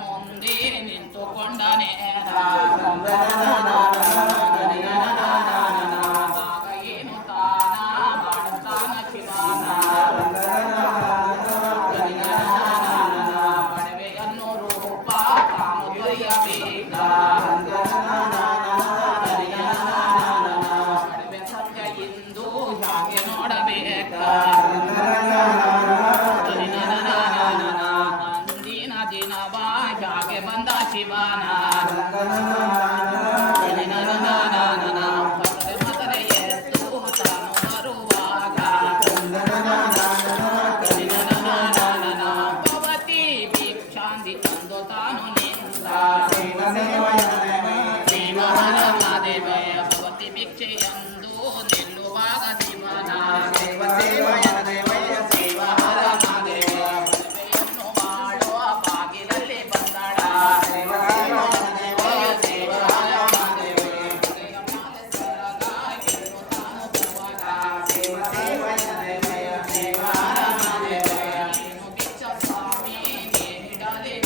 ಮುಂದೆ ನಿಂತುಕೊಂಡನೆ ಏನು ತಾನ ಮಾಡುತ್ತಾನ ಶಿವಾನ ಮಡವೆಯನ್ನು ರೂಪ ತಾನು ದೊರೆಯಬೇಕ ಮಡವೆ ಸತ್ಯ ಇಂದು ಹಾಗೆ ನೋಡಬೇಕ ಅಂದಿನ ದಿನವ ಹಾಗೆ ಬಂದ ಶಿವನ ಮದರೆ ಎದ್ದು ತಾನು ಬರುವಾಗ ಭವತಿ ಭಿಕ್ಷಾಂದಿ ತಂದು ತಾನು ನಿಂತ ಭವತಿ ಭಿಕ್ಷೆಯಂದು ನಿಲ್ಲುವಾಗ ಶಿವನ ಮದುವೆಯನ್ನು ಮಾಡುವ ಬಾಗಿಲಲ್ಲಿ ಬಂದಳ ಸ್ವಾಮಿ ನೀಡಲಿ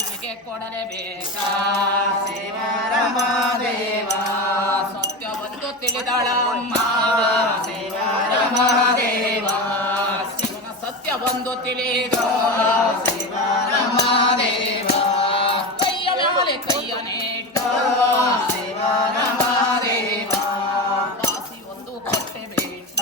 ನನಗೆ ಕೊಡಲೇಬೇಕಾ ದೇವ ಸತ್ಯವನ್ನು ತಿಳಿದಳಮ್ಮ ದೇವ ಶಿವನ ಸತ್ಯವೊಂದು ತಿಳಿದು ದೇವ ಕೈಯ ಮೇಲೆ ಕೈಯ ನೇಟ ದೇವ ಕಾಸಿ ಒಂದು ಕೊಟ್ಟೆ ಬೇಟ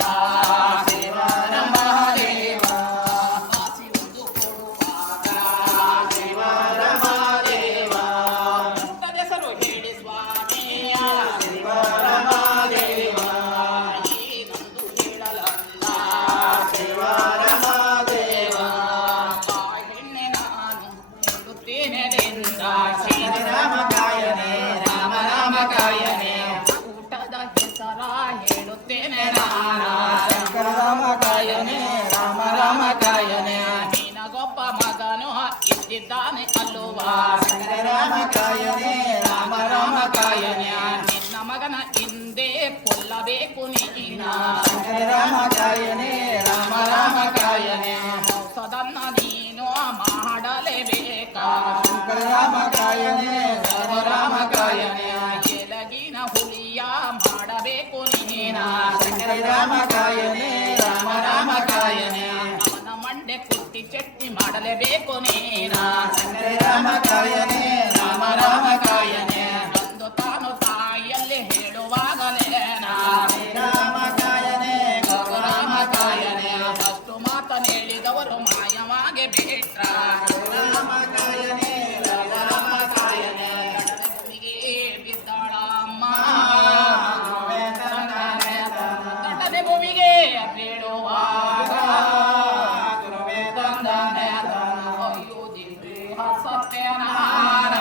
ಊಟದ ಹೆಸರ ಹೇಳುತ್ತೇನೆ ಶಂಕರ ರಾಮ ಕಾಯನೆ ರಾಮ ರಾಮ ಕಾಯನೆ ನಿನಗೊಬ್ಬ ಮಗನು ಇದ್ದಿದ್ದಾನೆ ಅಲ್ಲುವಾ ಶಂಕರ ರಾಮ ಕಾಯನೆ ರಾಮ ರಾಮ ಕಾಯನೆ ನಿನ್ನ ಮಗನ ಹಿಂದೆ ಕೊಲ್ಲಬೇಕು ನೀನ ಶಂಕರ ರಾಮ ಕಾಯನೆ ರಾಮ ರಾಮ ಕಾಯನೆ ಹೊಸದನ್ನ ನೀನು ಮಾಡಲೇಬೇಕಾ ಶಂಕರ ರಾಮ ಕಾಯನೆ ರಾಮ ರಾಮ ಕಾಯನೆ ಎಲಗಿನ ಹುಲಿಯ ಮಾಡಬೇಕು ನೀನ ಶಂಕರ ರಾಮ ಕಾಯನೆ ರಾಮ ರಾಮ ಕಾಯನೆ ಅವನ ಮಂಡೆ ಕುಟ್ಟಿ ಚಟ್ನಿ ಮಾಡಲೇಬೇಕು ನೀನ ಶಂಕರ ರಾಮ ಕಾಯನೆ ರಾಮ ರಾಮ ಕಾಯನೆ ಅಂದು ತಾನು ತಾಯಿಯಲ್ಲಿ ಹೇಳುವಾಗಲೇ ರಾಮ ಕಾಯನೆ ರಾಮ ಕಾಯನೆ ಅಷ್ಟು ಮಾತನ್ನು ಹೇಳಿದವರು ಮಾಯವಾಗಿ ಬಿಟ್ರ ರಾಮ ಕಾಯನೆ ರಾಮ ಕಾಯನೆ ಬಿದ್ದಾಳಮ್ಮ ದೊಡ್ಡನೆ ಭೂಮಿಗೆ ಬೀಳುವಾಗ ಅಯ್ಯೋ ದೇಹ ಸತ್ಯನಾರಾಯಣ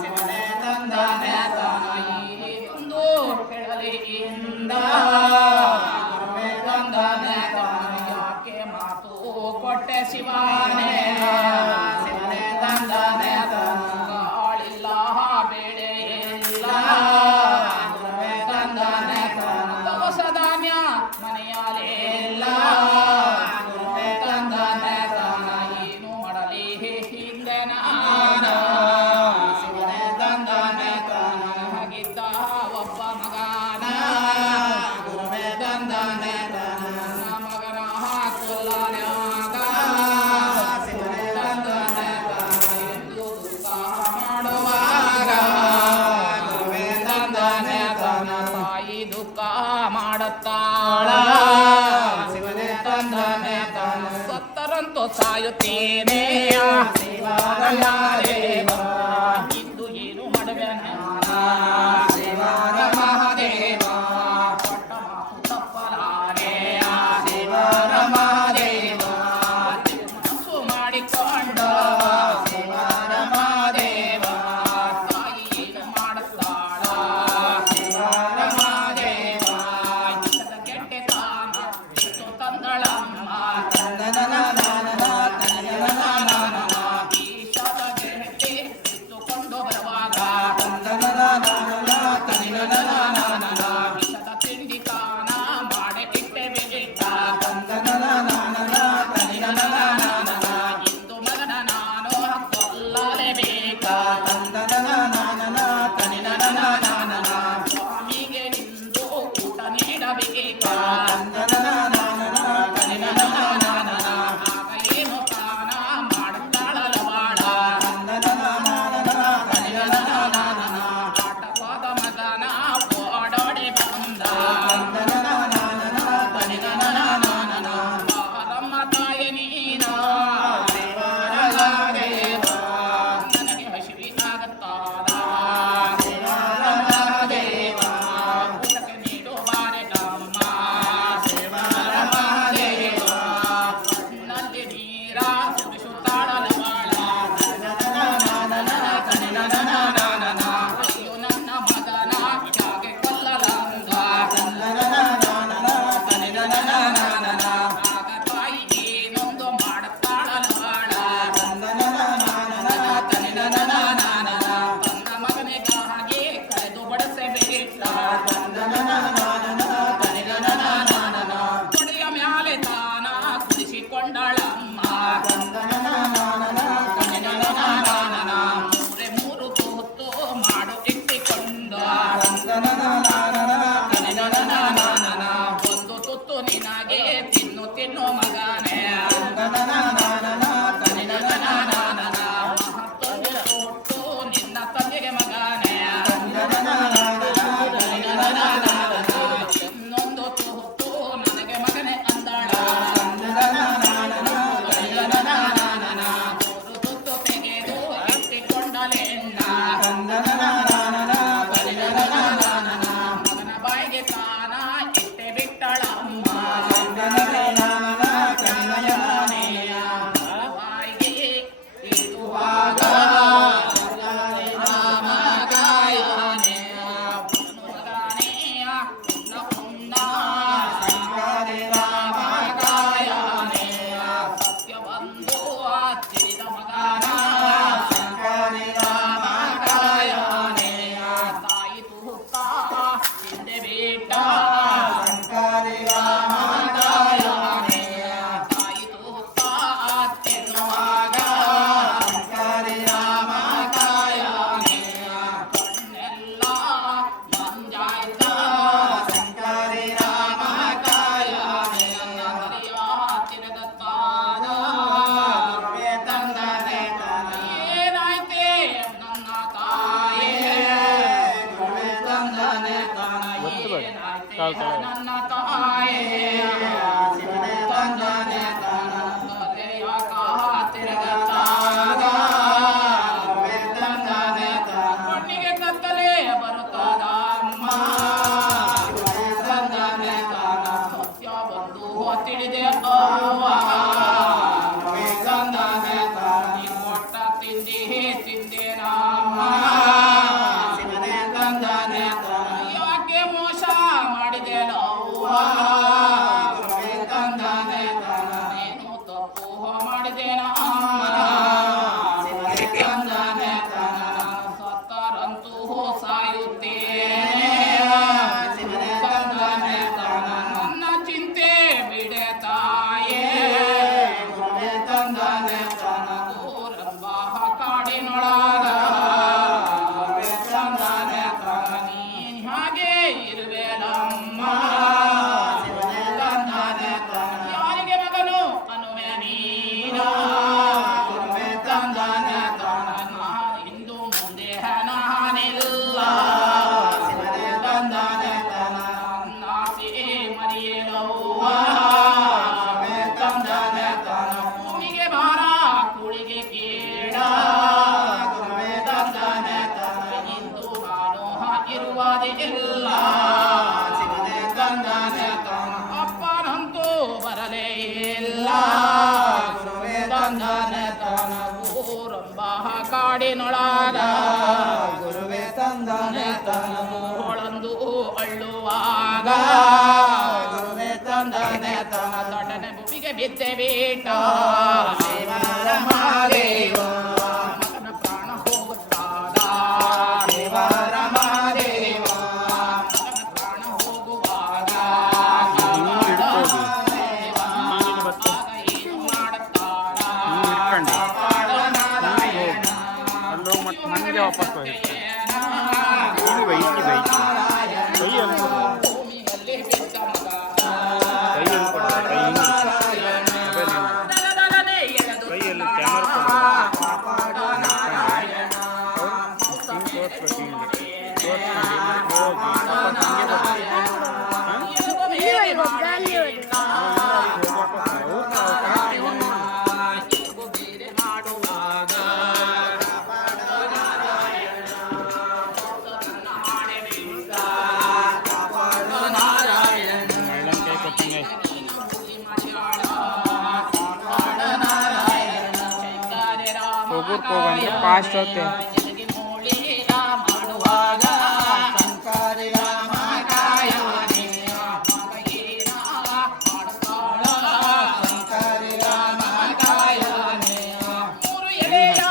ಶಿವನೇ ತಂದನೆ ತಾಯಿ ಒಂದು ಕೆಳಲಿಯಿಂದ ತಂದನೆ ಯಾಕೆ ಮಾತು ಕೊಟ್ಟೆ ಶಿವನೇ ಶಿವನೇ ತಂದನೆ ಕಾಳಿಲ್ಲ ಬೇಳೆ ಇಲ್ಲ ತಂದನೆ ದವಸ ಧಾನ್ಯ ಮನೆಯಲ್ಲ ತಂದನೆ ಏನು ಮಾಡಲಿ ಹಿಂದೆ ನಾನ ಶಿವನೇ ತಂದನೆ ಹಾಗಿದ್ದ ಒಬ್ಬ ಮಗನ ಗುರುವೇ ತಂದನೆ ಮಗನ ಕೊಲ್ಲನ್ಯಾಗ ಶಿವನೇ ತಂದನೆ ಎಂದು ದುಃಖ ಮಾಡುವಾಗ ಗುರುವೇ ತಂದನೆ ತಾಯಿ ದುಃಖ ಮಾಡುತ್ತಾಳ ಶಿವನೇ ತಂದನೆ ಸತ್ತರಂತೂ ಸಾಯುತ್ತೇನೆ ಶಿವರ ಮಹಾದೇವ ಇಂದು ಏನು ಮಾಡುವೆ ಶಿವರ ಮಹಾದೇವ ಪಟ್ಟ ಮಾತು ತಪ್ಪಲಾರೆ ಶಿವರ ಮಹಾದೇವ ಮನಸ್ಸು ಮಾಡಿಕೊಂಡ ಶಿವರ ಮಹಾದೇವ ತಾಯಿ ಏನು ಮಾಡುತ್ತಾಳ ಶಿವರ ಮಹಾದೇವ ಇಷ್ಟದ ಗೆಡ್ಡೆ ತಾನ ಇಷ್ಟು ತಂದಳಮ್ಮ ಈಶದ ಗೆಡ್ಡೆ ಇಟ್ಟುಕೊಂಡು ಬರುವಾಗ ವಿಷದ ತಿಂಡಿ ತಾನ ಮಾಡಿ ಇಟ್ಟೆ ಬಿಟ್ಟ ಇಂದು ಮಗನ ನಾನು ಕೊಲ್ಲಲೇಬೇಕ ಸ್ವಾಮಿಗೆ ನಿಂದು ಊಟ ನೀಡಬೇಕ ಆಗ ಏನು ತಾನ ಮಾಡುತ್ತಾಳಲ್ಲ ಬಾಳ ಆಟವಾದ ಮಗನ ಓಡೋಡಿ ಬಂದ ಬಾರಮ್ಮ ತಾಯಿ ನೀನ ದೇವ ನನಗೆ ಹಸಿವಿ ಆಗುತ್ತಾದ ದೇವ ಊಟಕ್ಕೆ ನೀಡು ಬಾರೆಗಮ್ಮ ಶಿವರ ಮಹಾದೇವ ಕಣ್ಣಲ್ಲಿ ನೀರ ಸುರಿಸುತ್ತಾಳಲ್ಲ ಬಾಳ ಅಯ್ಯೋ ನನ್ನ ಮಗನ ಯಾಕೆ ಕೊಲ್ಲಲಂದ ಆಗ ತಾಯಿ ಏನೊಂದು ಮಾಡುತ್ತಾಳಲ್ಲ ಬಾಳ ತನ್ನ ಮಗನಿಗಾಗಿ ಕರೆದು ಬಡಿಸಬೇಕ ಕೊಡೆಯ ಮ್ಯಾಲೆ ತಾನ ಕುಡಿಸಿಕೊಂಡಳಮ್ಮ ಮೂರೇ ಮೂರು ಕೂತು ಮಾಡು ಇಟ್ಟಿಕೊಂಡ ಒಂದು ತುತ್ತು ನಿನಗೆ ತಿನ್ನು ತಿನ್ನು ಮಗನೇ ಮಹತ್ತೊಂದು ತುತ್ತು ನಿನ್ನ ತಂದೆಗೆ ಮಗನೇ ಇನ್ನೊಂದು ತುತ್ತು ನನಗೆ ಮಗನೇ ಅಂದಳ ಮೂರು ತುತ್ತು ತೆಗೆದು ಇಟ್ಟಿಕೊಂಡಲೆಣ್ಣ ಮಗನ ಬಾಯಿಗೆ ತಾನ ಇಟ್ಟೆ ಬಿಟ್ಟಳಮ್ಮ ಬಾಯಿಗೆ ಇಡುವಾಗ ಸತ್ಯವಂದು ತಿಳಿದ ಮಗನ ತಾಯಿ ತೂಕ ಹಿಂದೆ ಬೇಟ ತಾಯಿ ತೂಕ ತಿನ್ನುವಾಗ ಕಣ್ಣೆಲ್ಲ ಮಂಜಾಯ್ತ ತಿರುಗುತ್ತಾದ ಏನಾಯ್ತೆ ನನ್ನ ತಾಯೇ ಏನಾಯ್ತೆ ನನ್ನ ತಾಯೇ ಯಾಕ ತಿರುಗುತ್ತಾದ ಕಣ್ಣಿಗೆ ಕತ್ತಲೆ ಬರುತ್ತಾದ ಅಮ್ಮ ಸತ್ಯ ಬಂದು ತಿಳಿದೆ ಅವ್ವ ನೀನು ಒಟ್ಟ ತಿಂದಿ ತಿಂದೆ ನಮ್ಮ ಯಾಕೆ ಮೋಸ ಮಾಡಿದೆ ಅವ್ವ ನೀನು ತಪ್ಪು ತಂದೇನ ಸತ್ತರಂತೂ ಸಾಯುತ್ತೇನೆ ನನ್ನ ಚಿಂತೆ ಬಿಡೆ ತಾಯೇ ಊರಂಬ ಕಾಡಿನೊಳಗ ನೀನ್ ಹಾಗೆ ಇರುವೆನಮ್ಮ ಯಾರಿಗೆ ಮಗನು ಅನ್ನುವೆ ನೀನ ಇಂದು ಮುಂದೆ ನಾನಿಲ್ಲ ನಾಸಿ ಮರಿಯಲವ್ವ ಭೂಮಿಗೆ ಭಾರ ಕುಳಿಗೆ ಕೇಳ ಇಂದು ನಾನು ಇರುವುದೇ ಇಲ್ಲ ಅಪ್ಪನಂತೂ ಬರಲೇ ಇಲ್ಲ ಊರಂಬ ಕಾಡಿನೊಳಗ ಗುರುವೇ ತಂದಾನೆ ಹೊಳಂದು ಅಳ್ಳುವಾಗ ಗುರುವೇ ತಂದಾನೆ ದೊಡ್ಡನೆ ಭೂಮಿಗೆ ಬಿದ್ದೆ ಬೇಟ ಮಹಾದೇವ ಮಗನ ಪ್ರಾಣ ಹೋಗುತ್ತಾದ ದೇವರ ಮಹಾದೇವ ಮಗನ ಪ್ರಾಣ ಹೋಗುವಾಗ ಏನು ಮಾಡುತ್ತಾಳ ಅಲ್ಲೋಗಿ ಮತ್ತೆ ನನಗೆ ವಾಪಸ್ ಹೋಗುತ್ತೆ ಇಲ್ಲಿ ಬೈ ಕೈ ಅನ್ಕೊಡು ಭೂಮಿಯಲ್ಲಿ ಬಿದ್ದ ಮಗ ಕೈ ಅನ್ಕೊಡು ಕೈ ಹಿಂಗೆ ದರದರನೆ ಎಳೆದು ಕೈಯಲ್ಲಿ ಕ್ಯಾಮರಾ ಕೊಡು ಹಿಂಗೆ ತೋರಿಸ್ಬೇಕು ಹಿಂಗೆ ತೋರಿಸ್ಕೊಂಡು ಹೋಗಿ ವಾಪಸ್ ಹಿಂಗೆ ಮೇಡಮ್ ಕೈ ಕೊಟ್ಟಂಗೆ ಹೋಗೋಕ್ಕೆ ಹೋಗಂದ್ರೆ ಫಾಸ್ಟ್ ಹೋಗ್ತೆ ಮಾಡುವಾಗ ಸಂಕಾರಿ ರಾಮ ಕಾಯವನೇ ಸಂಕಾರಿ ರಾಮ ಕಾಯವನೇ ಮೂರು ಎಲೆಯ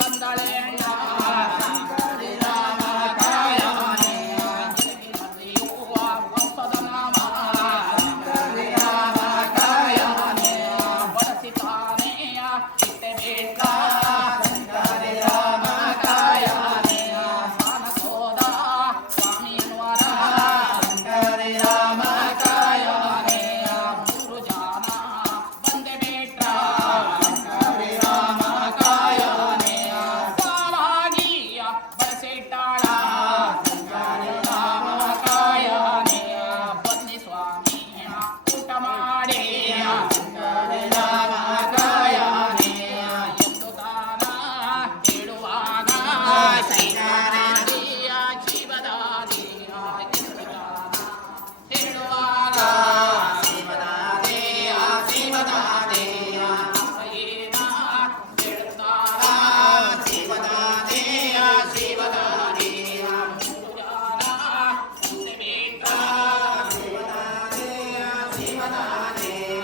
ತಂದಳೆಯ ಸಂಕಾರಿ ರಾಮ ಕಾಯವನೇ ವಂಶದ ನಾಮ ಸಂಕಾರಿ ರಾಮ ಕಾಯವನೇ ಬಳಸಿತಾನೆಯ ಇಟ್ಟೆ ಬೇಕ ಸಂಕಾರಿ ರಾಮ ಕಾಯವನೇ ಸಾನಸೋದ ಸ್ವಾಮಿಯನ್ವರ ಸಂಕಾರಿ ರಾಮ ಕಾಯವನೇ ಮೂರು ಜನ ಬಂದೆ ಬೇಟ್ರ ಸಂಕಾರಿ ರಾಮ ಕಾಯವನೇ ಸಾಲಾಗಿ ಬಳಸಿಟ್ಟಾಳ ಸಂಕಾರಿ ರಾಮ ಕಾಯವನೇ ಬನ್ನಿ ಸ್ವಾಮಿ ಊಟ ಮಾಡಿ ಸಂಕಾರಿ ರಾಮ ಕಾಯವನೇ ಎಂದು ತಾನ ಹೇಳುವಾಗ ಶ್ರೀಕಾರಿಯ ಜೀವದಾದಿಯ ಎಂದು ತಾನ ಹೇಳುವಾಗ ಶಿವದಾದೇಯ ಶಿವದಾದೇಯ ಏನ ಹೇಳುತ್ತಾರ ಶಿವದಾದೇಯ ಶಿವದಾದೇಯ ಮೂರು ಜನ ಮುಂದೆ ಬೇಟ ಶಿವದಾದೇಯ ಶಿವದಾದೇಯ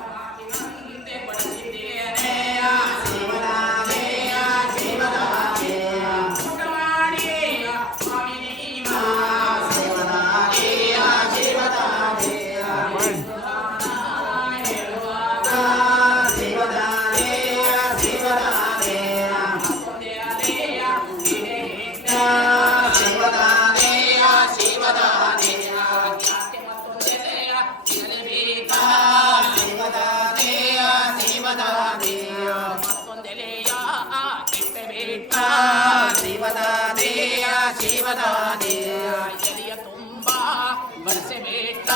ಮಾತಿನಂತೆ ಬಳಸಿದ್ದೇನೆ ಶಿವದಾದೇಯ ಶಿವದಾದೇಯ ಊಟ ಮಾಡಿ ಸ್ವಾಮಿ ನೀವ ಶಿವದಾದೇಯ ಶಿವದಾದೇಯ ಹೇಳುವಾಗ ಶಿವದಾದೇಯ ಶಿವದಾದೇಯ ಒಂದೇ ಅಲೆಯ ಇದೆ ಶಿವದಾದೇಯ ಶಿವದಾದೇಯ ಯಾಕೆ ಮತ್ತೊಂದೆಲೆಯ ಇರಲೇಬೇಕಾ ಶಿವದಾದೇಯ ಶಿವದಾದೇಯ ಮತ್ತೊಂದೆಲೆಯ ಇಟ್ಟಬೇಕ ಶಿವದಾದೇಯ ಶಿವದಾದೇಯ ಎಲೆಯ ತುಂಬ ಬಳಸಬೇಕ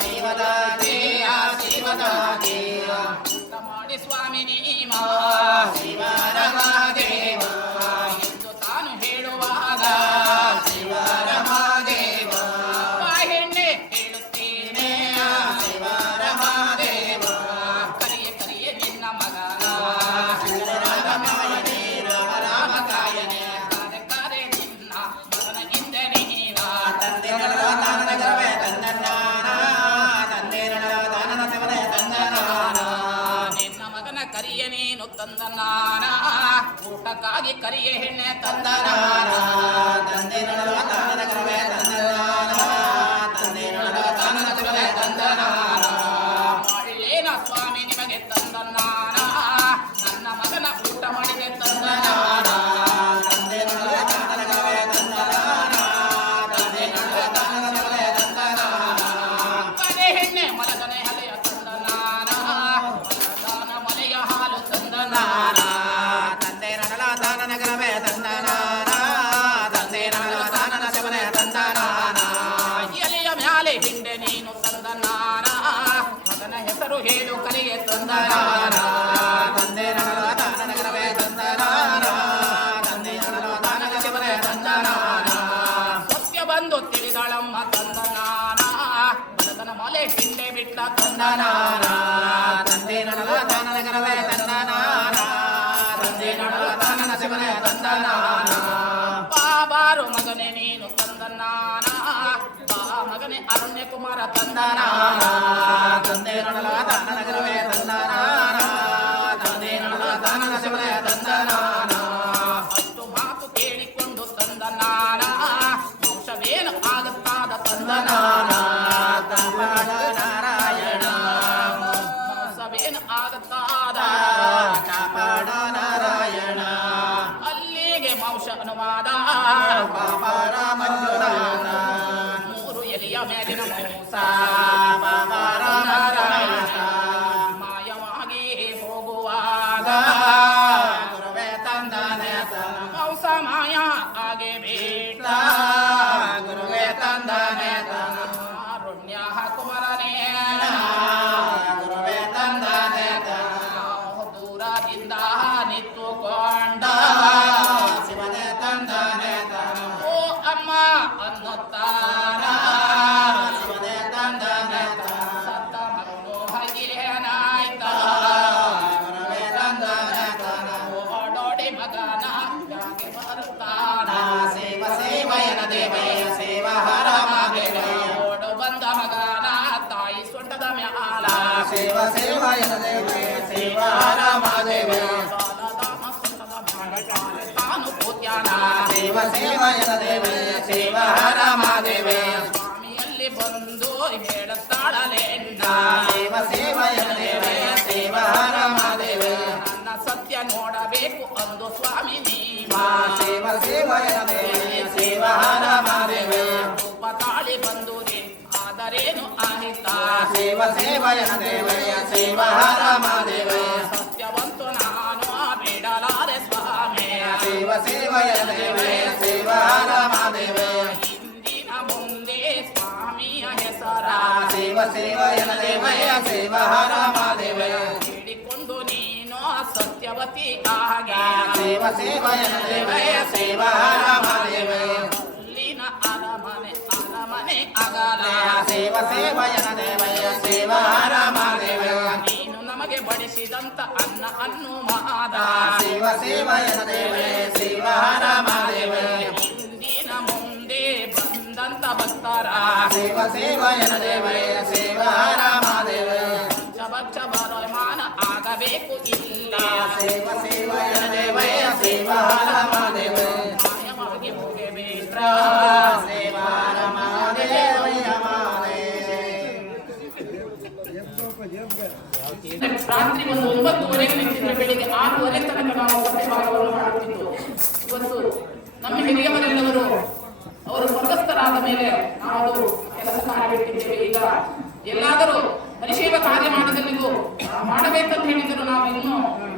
ಶಿವದಾದೇಯ ಶಿವದಾದೇಯ ಊಟ ಮಾಡಿ ಸ್ವಾಮಿ ನೀವ ಶಿವರ ಮಹಾದೇವ ಎಂದು ತಾನು ಹೇಳುವಾಗ ಶಿವರ ಮಹಾದೇವ ಹೆಣ್ಣೆ ಹೇಳುತ್ತೇನೆ ಶಿವರ ಮಹಾದೇವ ಕರಿಯ ಕರಿಯ ನಿನ್ನ ಮಗ ಶಿವರ ಮಹಾದೇವ ರಾಮ ಕಾಯನೆ ಕರೆ ಕರೆ ನಿನ್ನ ಮಗನ ಹಿಂದೆ ನೀನ ತಂದೆ ನಡದ ತಾನನ ಗರವೇ ತಂದನ್ನಾನ ತಂದೆ ನಡದ ತಾನನ ಶಿವನೇ ತಂದನಾನ ನಿನ್ನ ಮಗನ ನೀನು ತಂದ ನಾನ ಊಟಕ್ಕಾಗಿ ಕರಿಯ ಹೆಣ್ಣೆ ತಂದ ತಂದನಾನ ತಂದೆ ನಡುವ ತಾನನ ಕರವೇ ತಂದನಾನ ತಂದೆ ನಡುವ ತಾನನ ಕರವೇ ತಂದನಾನ ಒಳ್ಳೆನ ಸ್ವಾಮಿ ನಿಮಗೆ ತಂದ ನಾನ ನನ್ನ ಮಗನ ಊಟ ಮಾಡಿದೆ ತಂದ ತಂದನಾನ ತಂದೆ ನಡುವ ತಾನನ ಕರವೇ ತಂದನಾನ ತಂದೆ ನಡುವ ತಾನನ ಕರವೇ ತಂದನಾನ ಮನೆ ಹೆಣ್ಣೆ ಮಲಗನೆ ಹಲೆಯ ತಂದ ನಾನ ಮಲದಾನ ಮಲೆಯ ಹಾಲು ತಂದ ನಾನ ತಂದೆ ನಡುವ ತಾನನ ಕರವೇ ತಂದನಾನ ತಂದೆ ನಡುವ ತಾನನ ಕರವೇ ತಂದನಾನ ಎಲೆಯ ಮ್ಯಾಲೆ ಹಿಂಡೆ ನೀನು ತಂದ ನಾನ ಮಗನ ಹೆಸರು ಹೇಳು ಕಲಿಗೆ ತಂದ ನಾನ ತಂದೆ ನಡುವ ತಾನನ ಕರವೇ ತಂದನಾನ ತಂದೆ ನಡುವ ತಾನನ ಕರವೇ ತಂದನಾನ ಸತ್ಯ ಬಂದು ತಿಳಿದಳಮ್ಮ ತಂದ ನಾನ ಮಲಗನ ಮಲೆ ಹಿಂಡೆ ಬಿಟ್ಟ ತಂದ ನಾನ ತಂದೆ ನಡುವ ತಾನನ ಕರವೇ ತಂದನಾನ ತಂದೆ ನಡುವ ತಾನನ ಕರವೇ ತಂದನಾನ ಬಾಬಾರು ಮಗನೆ ನೀನು ತಂದ ನಾನ ಬಾ ಮಗನೆ ಅರಣ್ಯ ಕುಮಾರ ತಂದ ನಾನ ತಂದೆ ನಡುವ ತಾನನ ಕರವೇ ತಂದನಾನ ತಂದೆ ನಡುವ ತಾನನ ಕರವೇ ತಂದನಾನ ಅಷ್ಟು ಮಾತು ಕೇಳಿಕೊಂಡು ತಂದ ನಾನ ವಂಶವೇನು ಆಗುತ್ತಾದ ತಂದ ನಾನ ನಾರಾಯಣ ವಂಶವೇನು ಆಗುತ್ತಾದ ಕಾಪಾಡ ನಾರಾಯಣ ಅಲ್ಲಿಗೆ ವಂಶ ಅನುವಾದ ಪಾಪಾರ ಮಂಜುನಾಥ ಮೂರು ಎಲೆಯ ಮೇಲಿನ ಮೋಸ ಪಾಪಾರ ನಾರಾಯಣ ಮಾಯವಾಗಿ ಹೋಗುವಾಗ ಗುರುವೇ ತಂದನೆ ಮೌಸ ಮಾಯ ಆಗೆ ಬೇಟ ಗುರುವೇ ತಂದನೆ ಅರಣ್ಯ ಕುಮಾರನೇ ಗುರುವೇ ತಂದನೆ ದೂರದಿಂದ ನಿಂತುಕೊಂಡ ಶಿವನೇ ತಂದನೆ ಓ ಅಮ್ಮ ಅನ್ನುತ್ತಾರ ಶಿವನೇ ತಂದನೆ ಸತ್ತ ಮಗನು ಹಗೇನಾಯ್ತ ಗುರುವೇ ತಂದನೆ ಓಡೋಡಿ ಮಗನ ಯಾಕೆ ಬರುತ್ತಾನ ಸೇವ ಸೇವಯನ ದೇವಯ ಸೇವ ಹರ ಮಾದೇವಯ ಓಡು ಬಂದ ಮಗನ ತಾಯಿ ಸೊಂಟದ ಮ್ಯಾಲ ಸೇವ ಸೇವಯನ ದೇವಯ ಸೇವ ಹರ ಮಾದೇವಯ ಸಾಲದಾನ ಸೊಂಟದ ಮ್ಯಾಲ ತಾನು ಕೂತ್ಯಾನ ಸೇವ ಸೇವಯನ ದೇವಯ ಸೇವ ಹರ ಮಾದೇವಯ ಸ್ವಾಮಿಯಲ್ಲಿ ಬಂದು ಹೇಳುತ್ತಾಳಲೆನ್ನ ಸೇವ ಸೇವಯನ ದೇವಯ ಸೇವ ಹರ ಮಾದೇವಯ ನನ್ನ ಸತ್ಯ ನೋಡಬೇಕು ಅಂದು ಸ್ವಾಮಿ ನೀವ ಸೇವ ಸೇವಯನ ದೇವಯ ಸೇವ ಹರ ಮಾದೇವಯ ರೂಪ ತಾಳಿ ಬಂದುರೆ ಆದರೇನು ಆಹಿತ ಸೇವ ಸೇವಯನ ದೇವಯ ಸೇವ ಹರ ಮಾದೇವಯ ಸತ್ಯವಂತು ನಾನು ಬಿಡಲಾರೆ ಸ್ವಾಮಿ ಸೇವ ಸೇವಯನ ದೇವಯ ಸೇವ ಹರ ಮಾದೇವಯ ಹಿಂದಿನ ಮುಂದೆ ಸ್ವಾಮಿಯ ಹೆಸರ ಸೇವ ಸೇವಯನ ದೇವಯ ಸೇವ ಹರ ಮಾದೇವಯ ಹೇಳಿಕೊಂಡು ನೀನು ಸತ್ಯವತಿ ಆಗೆ ಸೇವ ಸೇವಯನ ದೇವಯ ಸೇವ ಹರ ಮಾದೇವಯ ಅಲ್ಲಿನ ಅರಮನೆ ಅರಮನೆ ಅಗಲ ಸೇವ ಸೇವಯನ ದೇವಯ ಸೇವ ಹರ ಮಾದೇವಯ ನೀನು ನಮಗೆ ಬಡಿಸಿದಂತ ಅನ್ನ ಅನ್ನು ಮಾದ ಸೇವ ಸೇವಯನ ದೇವಯ ಸೇವ ಹರ ಮಾದೇವಯ ಹಿಂದಿನ ಮುಂದೆ ಬಂದಂತ ಭಕ್ತರ ಸೇವ ಸೇವಯನ ದೇವಯ ಸೇವ ಹರ ಮಾದೇವಯ ಪಂಚಭಕ್ಷ ಬರಮಾನ ಆಗಬೇಕು ಇಲ್ಲ ಸೇವ ಸೇವಯನ ದೇವಯ ಸೇವ ಹರ ಮಾದೇವಯ ಮಾಯವಾಗಿ ಹೋಗಬೇಕ ಸೇವ ಹರ ಮಾದೇವಯ ರಾತ್ರಿ ಒಂದು 9:30ಗೆ ನಿಂತಿದ್ರೆ ಬೆಳಿಗ್ಗೆ 6:30 ತನಕ ನಾವು ಸತ್ಯಭಾಗವನ್ನು ಮಾಡುತ್ತಿದ್ದು ಇವತ್ತು ನಮ್ಮ ಹಿರಿಯವರೆಲ್ಲವರು ಅವರು ಸ್ವರ್ಗಸ್ಥರಾದ ಮೇಲೆ ನಾವು ಕೆಲಸ ಮಾಡಿಬಿಟ್ಟಿದ್ದೇವೆ. ಈಗ ಎಲ್ಲಾದರೂ ಪರಿಶೀಲ ಕಾರ್ಯ ಮಾಡಿದಲ್ಲಿಗೂ ಮಾಡಬೇಕಂತ ಹೇಳಿದ್ರು ನಾವು ಇನ್ನು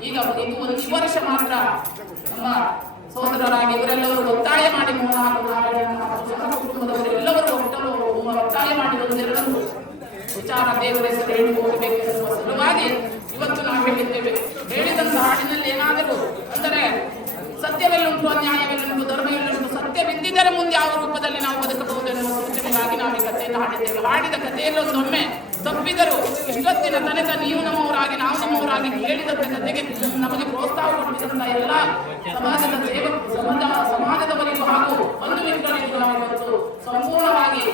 ಈಗ ಇದು ಒಂದು ಈ ವರ್ಷ ಮಾತ್ರ ನಮ್ಮ ಸೋದರರಾಗಿ ಇವರೆಲ್ಲವರು ಒತ್ತಾಯ ಮಾಡಿ ಕುಟುಂಬದವರು ಎಲ್ಲವರು ಒತ್ತಾಯ ಮಾಡಿದ ವಿಚಾರ ದೇವರ ಹೆಸರು ಹೇಳಿ ಹೋಗಬೇಕೆನ್ನುವ ಸಲುವಾಗಿ ಇವತ್ತು ನಾವು ಹೇಳಿದ್ದೇವೆ. ಹೇಳಿದಂತ ಹಾಡಿನಲ್ಲಿ ಏನಾದರೂ ಅಂದರೆ ಸತ್ಯವೆಲ್ಲುಂಟು ಅನ್ಯಾಯವೆಲ್ಲುಂಟು ಧರ್ಮವೆಲ್ಲುಂಟು ಸತ್ಯವಿದ್ದಿದ್ದರ ಮುಂದೆ ಯಾವ ರೂಪದಲ್ಲಿ ನಾವು ಬದುಕಬಹುದು ಎನ್ನುವ ಸೂಚನೆಗಾಗಿ ನಾವು ಈ ಕಥೆಯನ್ನು ಹಾಡಿದ್ದೇವೆ. ಹಾಡಿದ ಕಥೆಯಲ್ಲೊಂದೊಮ್ಮೆ ತಪ್ಪಿದರು ಇವತ್ತಿನ ತನಕ ನೀವು ನಮ್ಮವರಾಗಿ ನಾವು ನಮ್ಮವರಾಗಿ ಹೇಳಿದಂತ ಕಥೆಗೆ ನಮಗೆ ಪ್ರೋತ್ಸಾಹ ಕೊಟ್ಟಿದ್ದಂತ ಎಲ್ಲ ಸಮಾಜದವರಿಗೂ ಹಾಗೂ ಬಂಧು ಮಿತ್ರರಿಗೂ ನಾವು ಇವತ್ತು ಸಂಪೂರ್ಣವಾಗಿ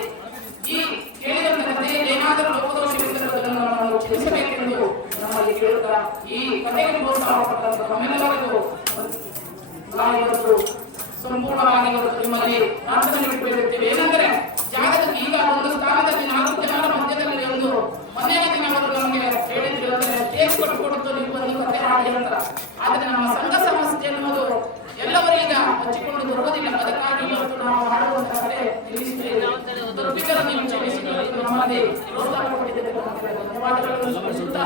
ಈ ಹೇಳಿದಂತ ಕಥೆಯಲ್ಲಿ ಏನಾದರೂ ಲೋಪದೋಷವಿದ್ದರೆ ಅದನ್ನು ನಾವು ತಿಳಿಸಬೇಕೆಂದು ಎಂದು ನಮ್ಮಲ್ಲಿ ಕೇಳುತ್ತಾ ಈ ಕಥೆಗೆ ಪ್ರೋತ್ಸಾಹಪಟ್ಟಂತ ನಮ್ಮೆಲ್ಲರಿಗೂ ನಾವಿವತ್ತು ಸಂಪೂರ್ಣವಾಗಿ ಇವತ್ತು ನಿಮ್ಮಲ್ಲಿ ಪ್ರಾರ್ಥನೆ ಇಟ್ಟುಕೊಳ್ಳುತ್ತೇವೆ. ಏನೆಂದರೆ ಜಾಗದಲ್ಲಿ ಈಗ ಒಂದು ಸ್ಥಾನದಲ್ಲಿ 4 ಜನರ ಮಧ್ಯದಲ್ಲಿ ಒಂದು ಮೊನ್ನೆಯ ದಿನ ಅವರು ನಮಗೆ ಹೇಳಿದ್ರು, ಅಂದರೆ ಕೇಸ್ ಕೊಟ್ಟು ನೀವು ಒಂದು ಕಥೆ ಹಾಡಿ ಅಂತ. ಆದರೆ ನಮ್ಮ ಸಂಘ ಸಂಸ್ಥೆ ಎನ್ನುವುದು ಎಲ್ಲರೂ ಈಗ ಹಚ್ಚಿಕೊಂಡು ಬರುವುದಿಲ್ಲ. ಅದಕ್ಕಾಗಿ ಇವತ್ತು ನಾವು ಹಾಡುವಂತ ಕಥೆ ನಿಲ್ಲಿಸುತ್ತೇವೆ. ದೊಡ್ಡ ನೀವು ಕ್ಷಮಿಸಿ ನಮ್ಮಲ್ಲಿ ಪ್ರೋತ್ಸಾಹ ಕೊಟ್ಟಿದ್ದಕ್ಕೆ ಧನ್ಯವಾದಗಳನ್ನು ಸಲ್ಲಿಸುತ್ತಾ